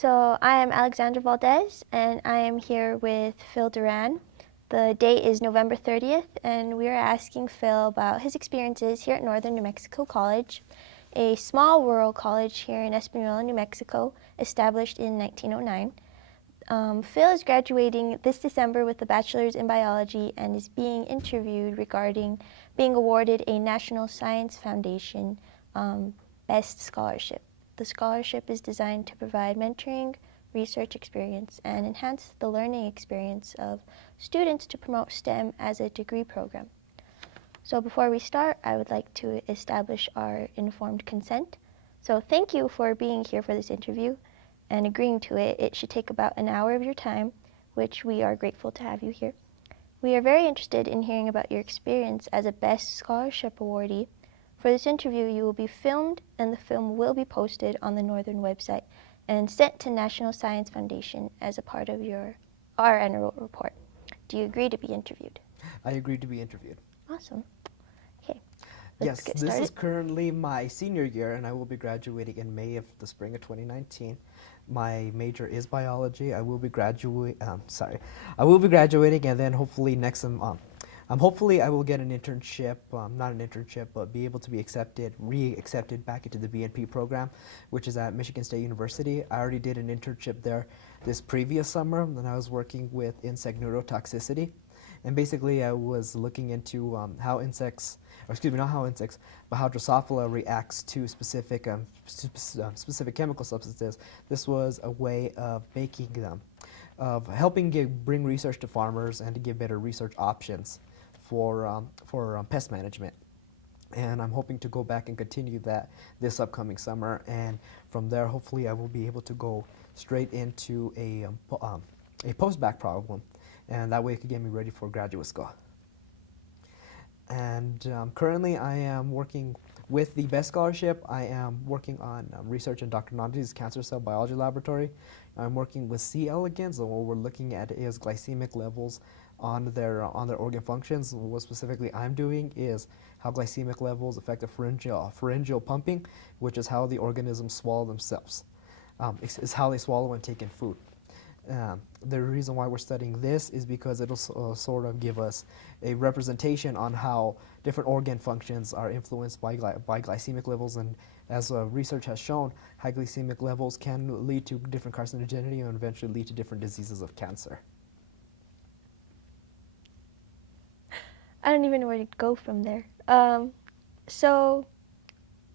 So I am Alexandra Valdez, and I am here with Phil Duran. The date is November 30th, and we are asking Phil about his experiences here at Northern New Mexico College, a small rural college here in Espanola, New Mexico, established in 1909. Phil is graduating this December with a bachelor's in biology and is being interviewed regarding being awarded a National Science Foundation Best Scholarship. The scholarship is designed to provide mentoring, research experience, and enhance the learning experience of students to promote STEM as a degree program. So before we start, I would like to establish our informed consent. So thank you for being here for this interview and agreeing to it. It should take about an hour of your time, which we are grateful to have you here. We are very interested in hearing about your experience as a Best Scholarship awardee. For this interview, you will be filmed, and the film will be posted on the Northern website and sent to National Science Foundation as a part of our annual report. Do you agree to be interviewed? I agreed to be interviewed. Awesome. Okay, let's Yes, get this started. is currently my senior year, and I will be graduating in May of the spring of 2019. My major is biology. I will be graduating, and then hopefully hopefully I will get an internship, not an internship, but be able to be re-accepted back into the BNP program, which is at Michigan State University. I already did an internship there this previous summer, and I was working with insect neurotoxicity. And basically, I was looking into how insects, or excuse me, not how insects, but how Drosophila reacts to specific chemical substances. This was a way of making them, of helping bring research to farmers and to give better research options for pest management. And I'm hoping to go back and continue that this upcoming summer. And from there, hopefully, I will be able to go straight into a post-bac problem. And that way it could get me ready for graduate school. And currently I am working with the BEST Scholarship. I am working on research in Dr. Nandi's cancer cell biology laboratory. I'm working with C. elegans, and what we're looking at is glycemic levels on their organ functions. What specifically I'm doing is how glycemic levels affect the pharyngeal pumping, which is how the organisms swallow themselves. It's how they swallow when taking food. The reason why we're studying this is because it'll sort of give us a representation on how different organ functions are influenced by glycemic levels, and as research has shown, high glycemic levels can lead to different carcinogenity and eventually lead to different diseases of cancer. I don't even know where to go from there. So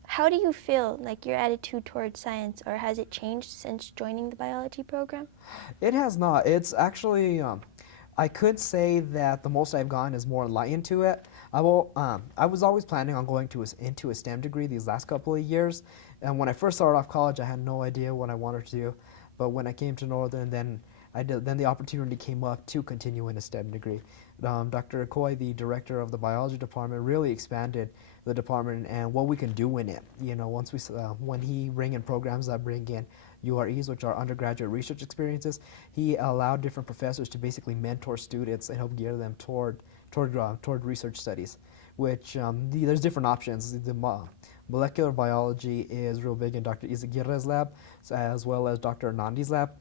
how do you feel, like your attitude towards science, or has it changed since joining the biology program? It has not. It's actually, I could say that the most I've gone is more enlightened to it. I was always planning on going into a STEM degree these last couple of years, and when I first started off college, I had no idea what I wanted to do. But when I came to Northern, then the opportunity came up to continue in a STEM degree. Dr. Coy, the director of the biology department, really expanded the department and what we can do in it. You know, when he bring in programs that bring in UREs, which are undergraduate research experiences, he allowed different professors to basically mentor students and help gear them toward research studies. Which there's different options. Molecular biology is real big in Dr. Izaguirre's lab, as well as Dr. Nandi's lab.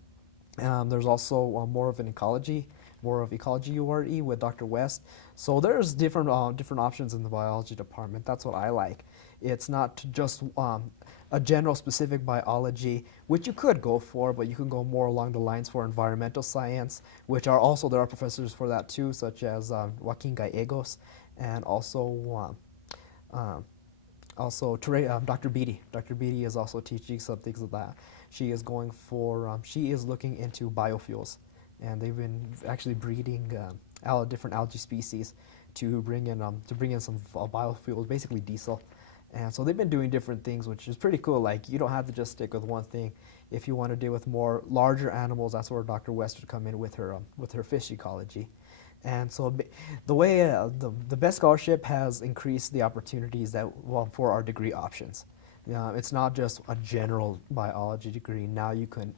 There's also more of ecology URE with Dr. West. So there's different options in the biology department. That's what I like. It's not just a general specific biology, which you could go for, but you can go more along the lines for environmental science, which are also, there are professors for that too, such as Joaquin Gallegos, and also Dr. Beatty. Dr. Beatty is also teaching some things like that. She is looking into biofuels, and they've been actually breeding different algae species to bring in some biofuels, basically diesel. And so they've been doing different things, which is pretty cool. Like, you don't have to just stick with one thing. If you want to deal with more larger animals, that's where Dr. West would come in with her fish ecology. And so the way the BEST Scholarship has increased the opportunities for our degree options. It's not just a general biology degree. Now you can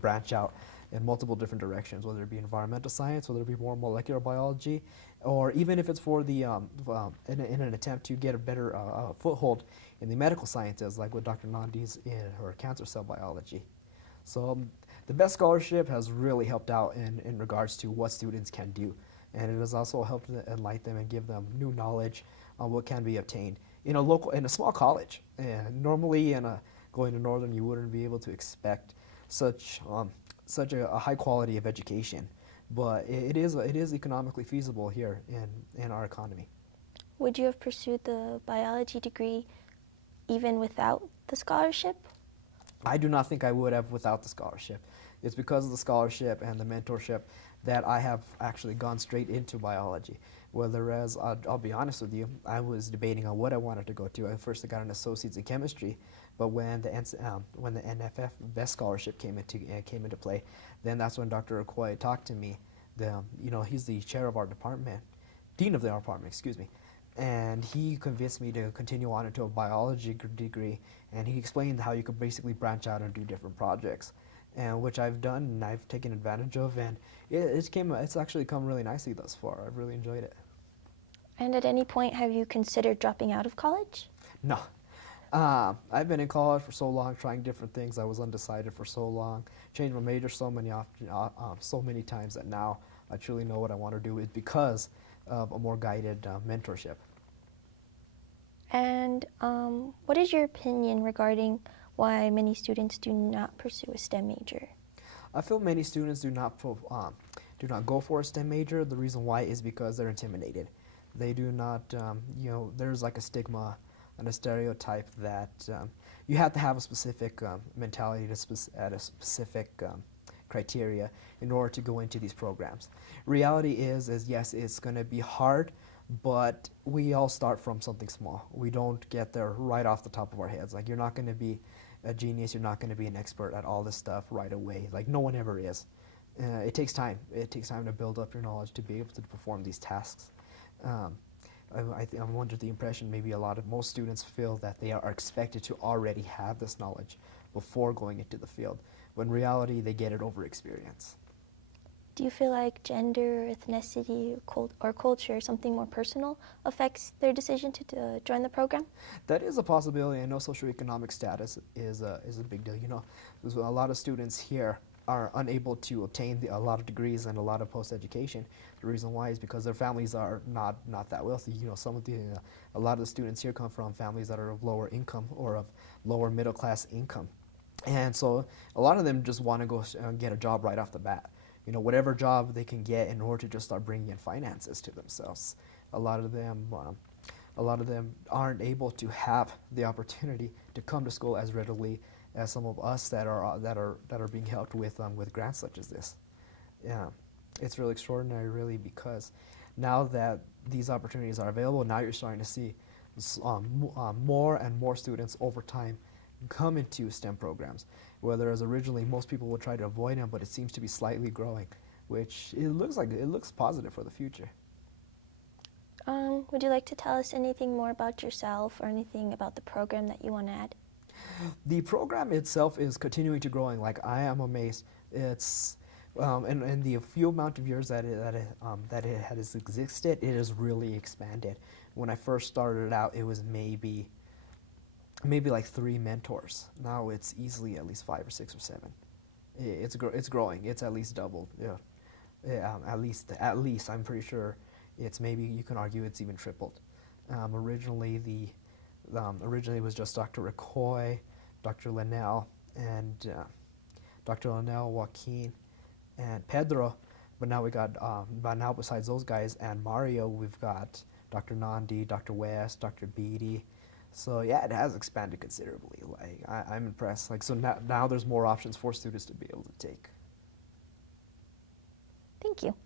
branch out in multiple different directions, whether it be environmental science, whether it be more molecular biology, or even if it's for the in an attempt to get a better foothold in the medical sciences, like with Dr. Nandi's in her cancer cell biology. So the best scholarship has really helped out in regards to what students can do. And it has also helped to enlighten them and give them new knowledge on what can be obtained in a small college. And normally going to Northern, you wouldn't be able to expect such a high quality of education. But it is economically feasible here in our economy. Would you have pursued the biology degree even without the scholarship? I do not think I would have without the scholarship. It's because of the scholarship and the mentorship that I have actually gone straight into biology. Whereas, I'll be honest with you, I was debating on what I wanted to go to. At first, I got an associate's in chemistry, but when the NFF Best Scholarship came into play, then that's when Dr. Okoye talked to me. He's the chair of our department, dean of our department, excuse me. And he convinced me to continue on into a biology degree, and he explained how you could basically branch out and do different projects, and which I've done and I've taken advantage of, and it's actually come really nicely thus far. I've really enjoyed it. And at any point, have you considered dropping out of college? No. I've been in college for so long, trying different things. I was undecided for so long, changed my major so many times that now I truly know what I want to do. Is because of a more guided mentorship. And what is your opinion regarding why many students do not pursue a STEM major? I feel many students do not go for a STEM major. The reason why is because they're intimidated. They do not, there's like a stigma and a stereotype that you have to have a specific mentality at a specific criteria in order to go into these programs. Reality is yes, it's going to be hard, but we all start from something small. We don't get there right off the top of our heads. Like, you're not going to be a genius, you're not going to be an expert at all this stuff right away. Like, no one ever is. It takes time. It takes time to build up your knowledge to be able to perform these tasks. I'm under the impression maybe most students feel that they are expected to already have this knowledge before going into the field, when in reality they get it over experience. Do you feel like gender, ethnicity, or culture, something more personal, affects their decision to join the program? That is a possibility. I know socioeconomic status is a big deal. There's a lot of students here are unable to obtain a lot of degrees and a lot of post-education. The reason why is because their families are not that wealthy. A lot of the students here come from families that are of lower income or of lower middle class income, and so a lot of them just want to go get a job right off the bat. Whatever job they can get in order to just start bringing in finances to themselves. A lot of them aren't able to have the opportunity to come to school as readily as some of us that are being helped with grants such as this. Yeah, it's really extraordinary, really, because now that these opportunities are available, now you're starting to see more and more students over time come into STEM programs. Whereas originally most people would try to avoid them, but it seems to be slightly growing, which it looks positive for the future. Would you like to tell us anything more about yourself or anything about the program that you want to add? The program itself is continuing to growing. Like, I am amazed. It's in the few amount of years that it has existed, it has really expanded. When I first started out, it was maybe like 3 mentors. Now it's easily at least 5 or 6 or 7. It's growing. It's at least doubled. Yeah, at least I'm pretty sure it's maybe, you can argue it's even tripled. Originally it was just Dr. Okoye, Dr. Linnell, and Dr. Linnell, Joaquin, and Pedro. But now besides those guys and Mario, we've got Dr. Nandi, Dr. West, Dr. Beatty. So yeah, it has expanded considerably. Like, I'm impressed. Like, so now there's more options for students to be able to take. Thank you.